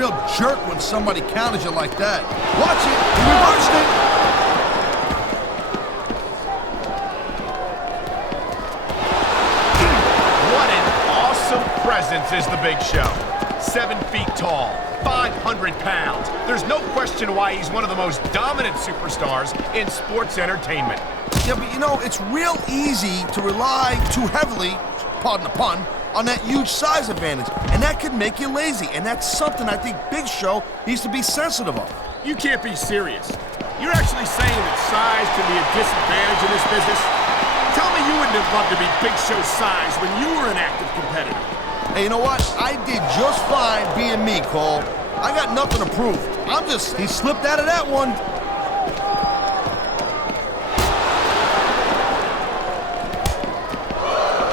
real jerk when somebody counters you like that. Watch it. He reversed it. What an awesome presence is the Big Show. 7 feet tall, 500 pounds. There's no question why he's one of the most dominant superstars in sports entertainment. Yeah, but you know, it's real easy to rely too heavily, pardon the pun, on that huge size advantage. And that could make you lazy. And that's something I think Big Show needs to be sensitive of. You can't be serious. You're actually saying that size can be a disadvantage in this business? Tell me you wouldn't have loved to be Big Show's size when you were an active competitor. Hey, you know what? I did just fine being me, Cole. I got nothing to prove. He slipped out of that one.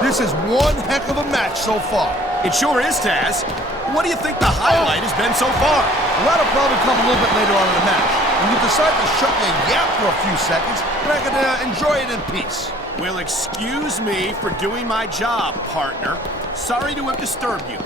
This is one heck of a match so far. It sure is, Taz. What do you think the highlight has been so far? Well, that'll probably come a little bit later on in the match. When you decide to shut your yap for a few seconds, then I can enjoy it in peace. Well, excuse me for doing my job, partner. Sorry to have disturbed you.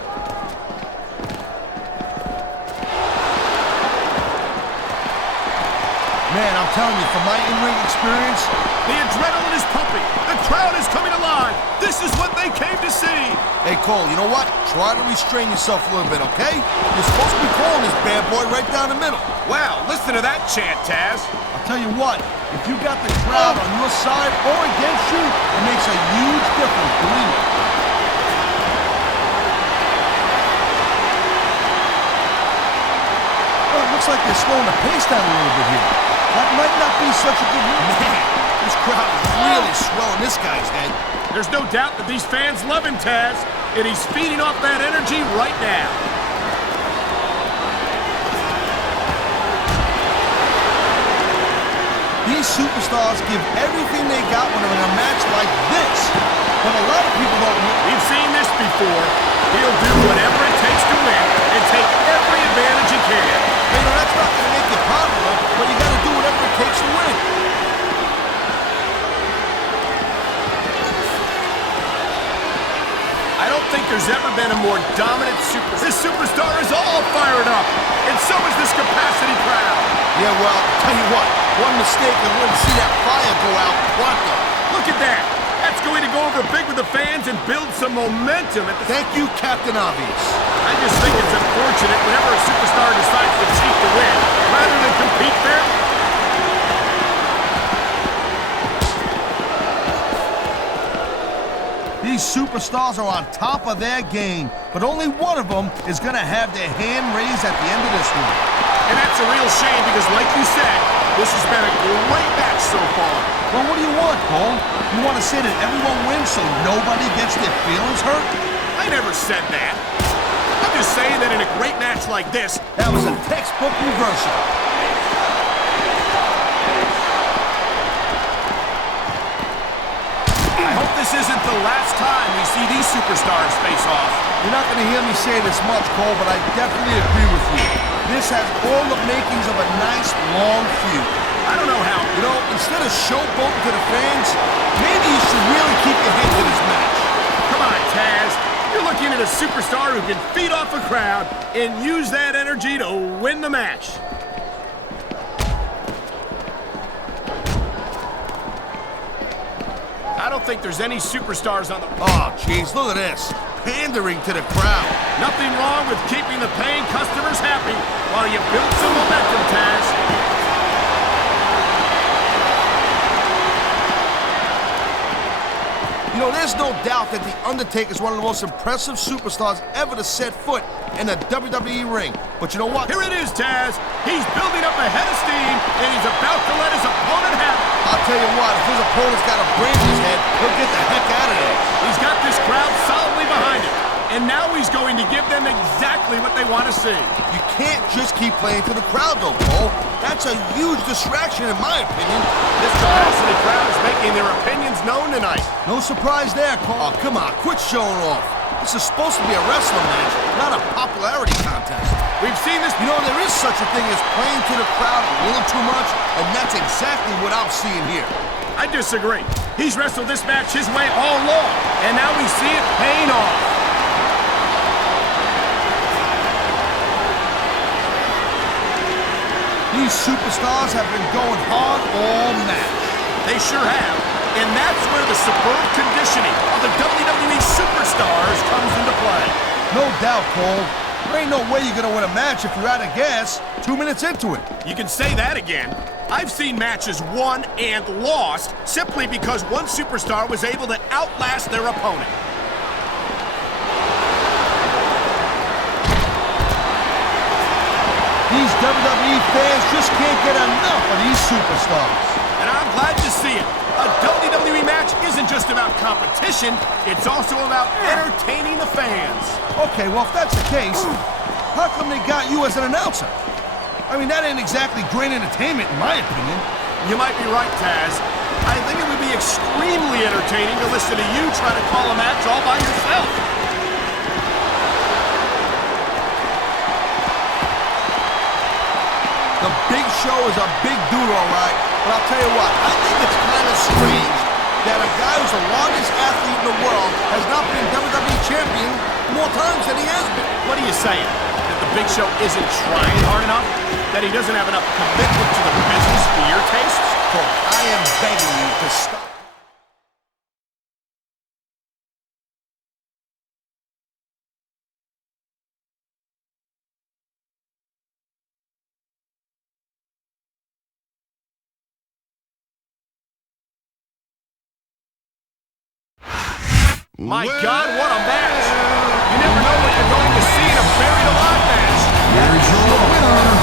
Man, I'm telling you, from my in-ring experience, the adrenaline is pumping. The crowd is coming alive. This is what they came to see. Hey, Cole, you know what? Try to restrain yourself a little bit, okay? You're supposed to be calling this bad boy right down the middle. Wow, listen to that chant, Taz. I'll tell you what, if you got the crowd on your side or against you, it makes a huge difference, believe me. Well, it looks like they're slowing the pace down a little bit here. That might not be such a good move. Man, this crowd is really swelling this guy's head. There's no doubt that these fans love him, Taz, and he's feeding off that energy right now. These superstars give everything they got when they're in a match like this. But a lot of people don't know. We've seen this before. He'll do whatever it takes to win and take every advantage he can. You know, that's not going to make you popular, but you got to do whatever it takes to win. I don't think there's ever been a more dominant superstar. This superstar is all fired up, and so is this capacity crowd. Yeah, well, tell you what, one mistake and we'll see that fire go out pronto. Look at that. That's going to go over big with the fans and build some momentum at the... Thank you, Captain Obvious. I just think it's unfortunate whenever a superstar decides to cheat to win, rather than compete fairly. These superstars are on top of their game, but only one of them is going to have their hand raised at the end of this one. And that's a real shame because, like you said, this has been a great match so far. Well, what do you want, Cole? You want to say that everyone wins so nobody gets their feelings hurt? I never said that. I'm just saying that in a great match like this... That was a textbook reversal. I hope this isn't the last time we see these superstars face off. You're not going to hear me say this much, Cole, but I definitely agree with you. This has all the makings of a nice, long feud. I don't know how. You know, instead of showboating to the fans, maybe you should really keep your head to this match. Come on, Taz. You're looking at a superstar who can feed off a crowd and use that energy to win the match. I don't think there's any superstars on the... Oh, jeez, look at this. Pandering to the crowd. Nothing wrong with keeping the paying customers happy while you build some momentum, Taz. You know, there's no doubt that The Undertaker is one of the most impressive superstars ever to set foot in a WWE ring. But you know what? Here it is, Taz. He's building up a head of steam, and he's about to let his opponent have it. I'll tell you what, if his opponent's got a brain in his head, he'll get the heck out of there. He's got this crowd solidly behind him, and now he's going to give them exactly what they want to see. You can't just keep playing to the crowd, though, Cole. That's a huge distraction, in my opinion. This capacity crowd is making their opinions known tonight. No surprise there, Cole. Oh, come on, quit showing off. This is supposed to be a wrestling match, not a popularity contest. We've seen this. You know, there is such a thing as playing to the crowd a little too much, and that's exactly what I'm seeing here. I disagree. He's wrestled this match his way all along, and now we see it paying off. These superstars have been going hard all match. They sure have. And that's where the superb conditioning of the WWE superstars comes into play. No doubt, Cole. There ain't no way you're gonna win a match if you're out of gas 2 minutes into it. You can say that again. I've seen matches won and lost simply because one superstar was able to outlast their opponent. These WWE fans just can't get enough of these superstars. And I'm glad to see it. A WWE match isn't just about competition, it's also about entertaining the fans. Okay, well, if that's the case, how come they got you as an announcer? I mean, that ain't exactly great entertainment, in my opinion. You might be right, Taz. I think it would be extremely entertaining to listen to you try to call a match all by yourself. The Big Show is a big dude, all right. But I'll tell you what, I think it's kind of strange that a guy who's the largest athlete in the world has not been WWE champion more times than he has been. What are you saying? That the Big Show isn't trying hard enough? That he doesn't have enough commitment to the business for your tastes? Cole, I am begging you to stop. My God, what a match! You never know what you're going to see in a buried alive match. Here's your winner,